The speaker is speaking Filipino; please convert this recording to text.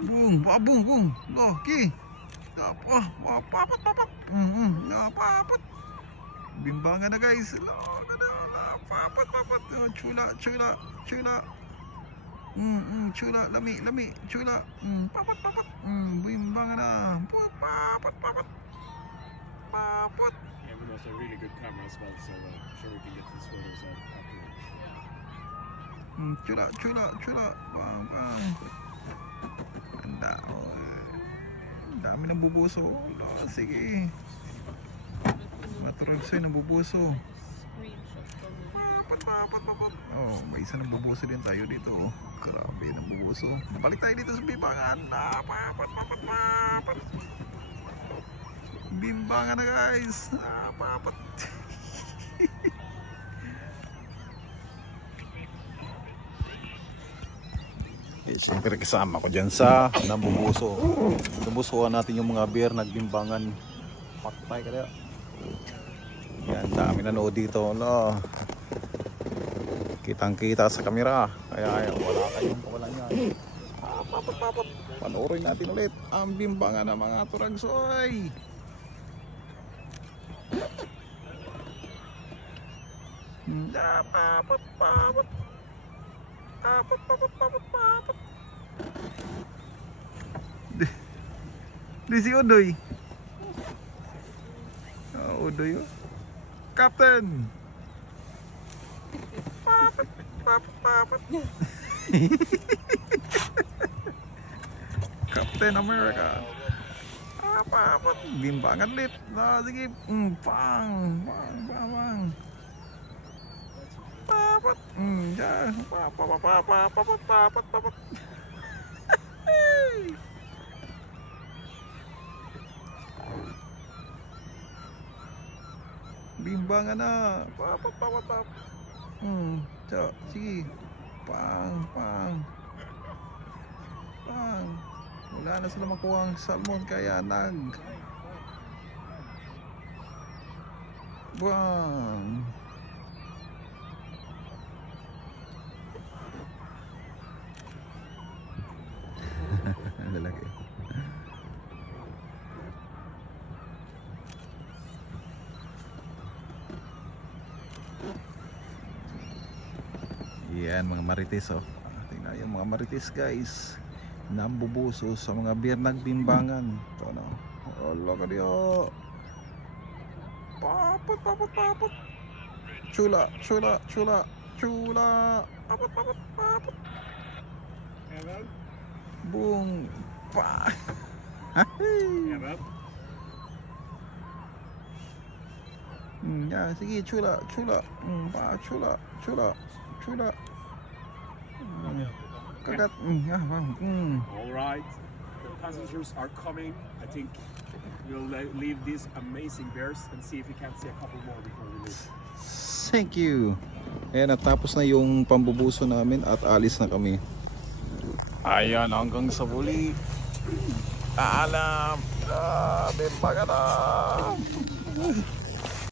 Bung, bung, bung. Loh, ki. Wah, papat, papat. Papat. Bimbangan na guys. Loh, papat, papat. Chula, chula, chula. Chula, lami, lami, chula. Papat, papat. Bimbangan na. Papat, papat. Papat. Yeah, we lost a really good camera as well, so I'm sure we can get these photos out afterwards. Chula, chula, chula. Bang, bang. Ganda. Dami nang bubuso. Sige. Maturag sa'yo nang bubuso. Papat. Oh, may isa nang bubuso din tayo dito. Grabe nang bubuso. Balik tayo dito sa bimbangan. Papat. Bimbangan na guys. Papat. Siyempre kasama ko dyan sa nambubuso. Nabusuan natin yung mga beer nagbimbangan. Patay ka na. Yan, dami nanood dito. No. Kitang kita sa kamera. Kaya wala kayong kawalan yan. Papat. Panoorin natin ulit ang bimbangan ng mga turagsoy. Papat. Di si Udoy. Udoy. Captain. Papat. Captain America. Papat. Bimbangan lit. Sige. Pang. Papat. Papat. Bimbangan na. Papat. Sige. Pang. Wala na sila makuha ang salmon kaya Bang. Lalaki. Yan mga marites oh. Tingnan yung mga marites guys. Nambubuso sa mga beer nagbimbangan. Ito no. Wala ka diyo. Papat. Chula. Papat. Bung. Pa. Ya, sige, chula. Pa, chula. Kagat. All right, the passengers are coming. I think we'll leave these amazing bears and see if we can see a couple more before we leave. Thank you. Ayan, natapos na yung pambubuso namin at alis na kami. Ayan, hanggang sa muli. Paalam. Bimbangan na.